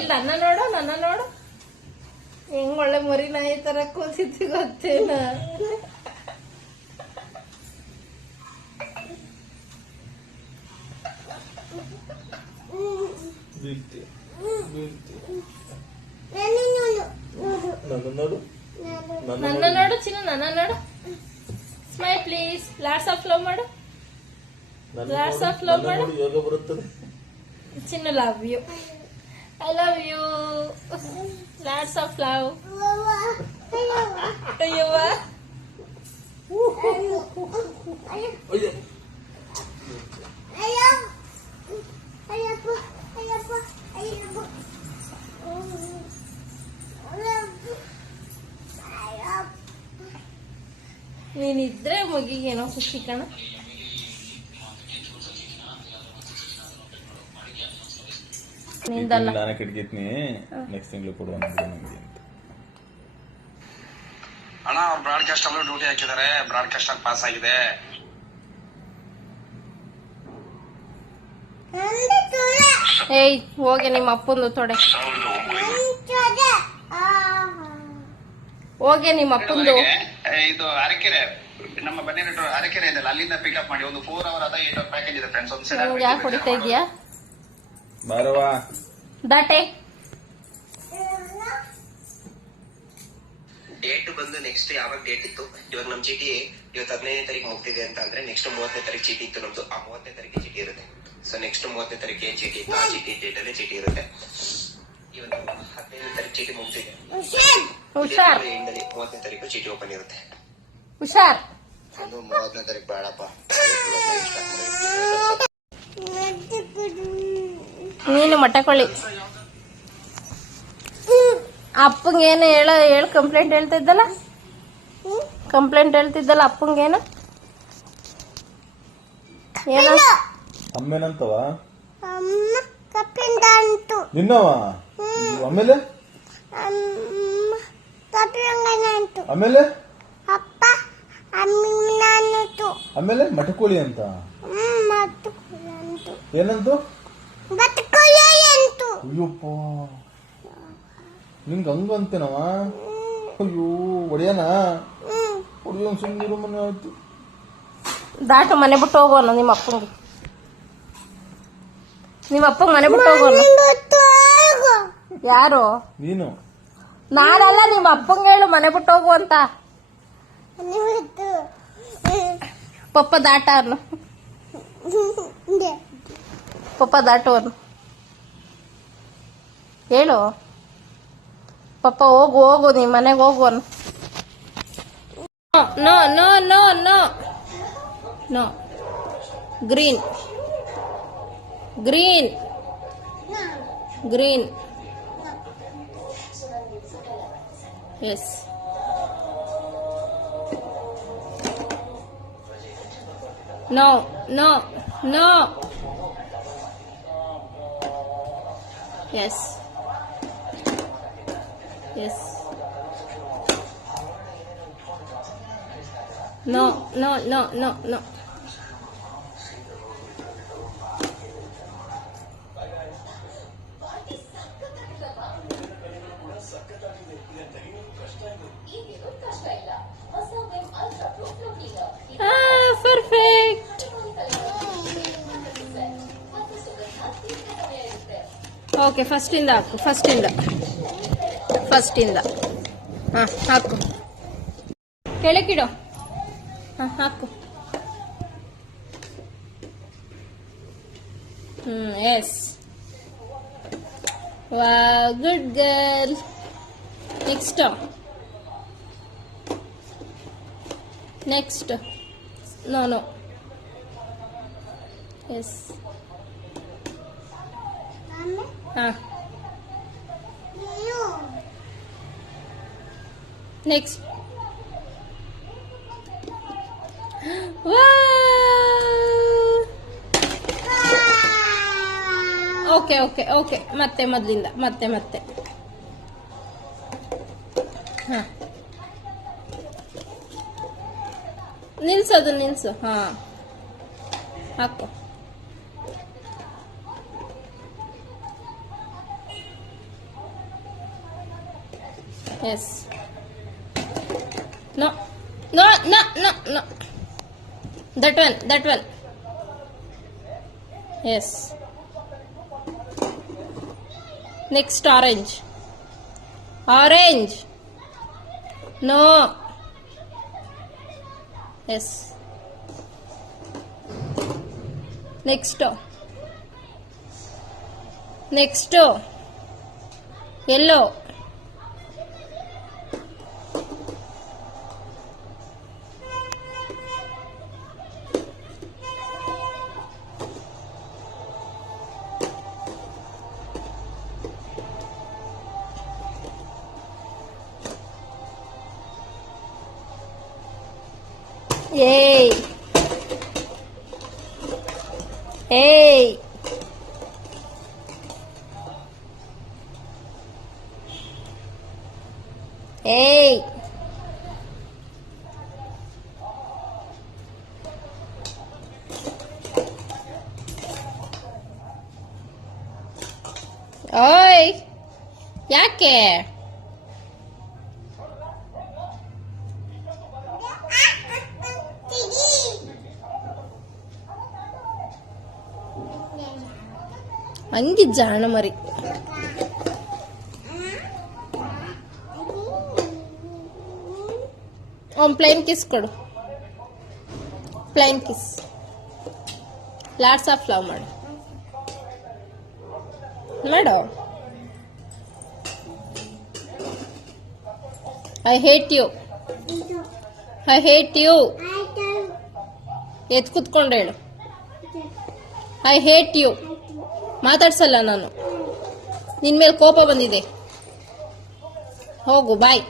ಇಲ್ಲ ನನ್ನ ನೋಡು ಹೆಂಗ್ ಒಳ್ಳೆ ಮರಿ ನಾಯಿ ತರ ಕೂತಿತ್ತು ಗೊತ್ತೇನ. ನನ್ನ ನೋಡು ಚಿನ್ನ, ನನ್ನ ನೋಡು. Smile please. Lots of love ಮಾಡು. ಲಾಟ್ಸ್ ಆಫ್ ಲವ್ ಮಾಡು. ಯೋಗ ಬರುತ್ತದೆ. ಚಿನ್ನ love you. I love you. Lots of love. ಅಯ್ಯವ್ವ. ನೀನಿದ್ರೆ ಮಗಿಗೇನೋ ಖುಷಿ ಕಣ. ನಿಂದಲ್ಲ, ನಾನೇ ಕಿಡ್ಗಿತ್ನಿ. ನೆಕ್ಸ್ಟ್ ತಿಂಗಳು ಕೊಡುವ ನಮ್ಗೆ ಅಂತ. ಅಣ್ಣ ಅವ್ರು ಬ್ರಾಡ್ಕಾಸ್ಟ್ ಅಲ್ಲೂ ಡ್ಯೂಟಿ ಹಾಕಿದ್ದಾರೆ. ಬ್ರಾಡ್ಕಾಸ್ಟ್ ಅಲ್ಲಿ ಪಾಸ್ ಆಗಿದೆ. ಏಯ್ ಹೋಗಿ ನಿಮ್ಮ ಅಪ್ಪಂದು ತೊಡೆ. ಹೋಗಿ ನಿಮ್ಮ ಅಪ್ಪಂದು. ಇದು ಅರಕೆರೆ, ನಮ್ಮ ಬನ್ನಿ ಅರಕೆರೆ ಇದೆಲ್ಲ, ಅಲ್ಲಿಂದ ಪಿಕಪ್ ಮಾಡಿ ಒಂದು 4 hour ಅದ 8 hour ಪ್ಯಾಕೇಜ್ ಇದೆ ಫ್ರೆಂಡ್ಸ್. ಒಂದು ಯಾಕೆ ಹೊಡಿತಾ ಇದೀಯಾ? ಬಾರವಾ ದಾಟೆ. ಡೇಟ್ ಬಂದು ನೆಕ್ಸ್ಟ್ ಯಾವಾಗ ಡೇಟ್ ಇತ್ತು, ಇವಾಗ ನಮ್ ಚೀಟಿ ಇವತ್ತು 15ನೇ ತಾರೀಕು ಮುಗ್ದಿದೆ ಅಂತ ಅಂದ್ರೆ ನೆಕ್ಸ್ಟ್ 30ನೇ ತಾರೀಕು ಚೀಟಿ ಇತ್ತು ನಮ್ದು. ಆ 30ನೇ ತಾರೀಕು ಚೀಟಿ ಇರುತ್ತೆ. ಸೊ ನೆಕ್ಸ್ಟ್ 30ನೇ ತಾರೀಕು ಏನ್ ಚೀಟಿ ಇತ್ತು ಆ ಚೀಟಿ ಡೇಟ್ ಅಲ್ಲಿ ಚೀಟಿ ಇರುತ್ತೆ. ಇವತ್ತು 15ನೇ ತಾರೀಕು ಚೀಟಿ ಮುಗ್ದಿದೆ. ಹುಷಾರ್. 30ನೇ ತಾರೀಕು ಚೀಟಿ ಓಪನ್ ಇರುತ್ತೆ. ಹುಷಾರ್. ಅದು 30ನೇ ತಾರೀಕು ಬೇಡಪ್ಪ. ನೀನು ಮಟ್ಟಕೊಳ್ಳಿ. ಅಪ್ಪಂಗೇನು ಹೇಳ ಕಂಪ್ಲೇಂಟ್ ಹೇಳ್ತಿದ್ದಲ್ಲ, ಅಪ್ಪಂಗೇನು ಏನು ಅಮ್ಮೇನಂತವ ನಿನ್ನವ. ಆಮೇಲೆ ಆಮೇಲೆ ಆಮೇಲೆ ಮಟಕೋಳಿ ಅಂತ ಏನಂತು? ಅಯ್ಯಪ್ಪ, ನಿಂಗ ಹಂಗಂತೇನವ? ಅಯ್ಯೋ ಹೊಡಿಯನ ಹೊಡಿಯೋ ಸುಮ್ಮನಿರು. ಮನೆ ಆಯ್ತು. ದಾಟು, ಮನೆ ಬಿಟ್ಟು ಹೋಗೋಣ. ನಿಮ್ಮ ಅಪ್ಪಂಗೆ ಮನೆ ಬಿಟ್ಟು ಹೋಗೋಣ. ಯಾರು? ನೀನು. ನಾನಲ್ಲ, ನಿಮ್ಮ ಅಪ್ಪಂಗೆ ಹೇಳು ಮನೆ ಬಿಟ್ಟು ಹೋಗು ಅಂತ. ಪಪ್ಪ ದಾಟ ಅನ್ನು. ಪಪ್ಪ ದಾಟು ಅನ್ನು ಹೇಳು. ಪಪ್ಪ ಹೋಗು ನೀ ಮನೆಗೆ ಹೋಗು ಅನ್ನು. No no no no no. Green green green. Yes. No, no, no. Yes. Yes. No, no, no, no, no. Perfect. Okay, ಫಸ್ಟಿಂದ ಹಾಕು. ಫಸ್ಟಿಂದ ಹಾಕು. ಕೆಳಗಿಡು. ಹಾಕು. Yes. Wow, good girl. Next. No. Yes. Next. Wow. Okay. ಮತ್ತೆ ಮೊದಲಿಂದ. ಮತ್ತೆ. ನಿಲ್ಸು. ಹಾಕು. Yes no no no no no that one yes next orange no yes next yellow hey ಓಯ್ ಯಾಕೆ ಹಂಗಿ ಜಾಣ ಮರಿ ಪ್ಲೈನ್ ಕಿಸ್ ಕೊಡು flying kiss lots of love ಮಾಡು ಐ ಹೇಟ್ ಯು ಎತ್ ಕುತ್ಕೊಂಡು ಹೇಳು ಐ ಹೇಟ್ ಯು ಮಾತಾಡ್ಸಲ್ಲ ನಾನು ನಿನ್ ಮೇಲೆ ಕೋಪ ಬಂದಿದೆ ಹೋಗು ಬಾಯ್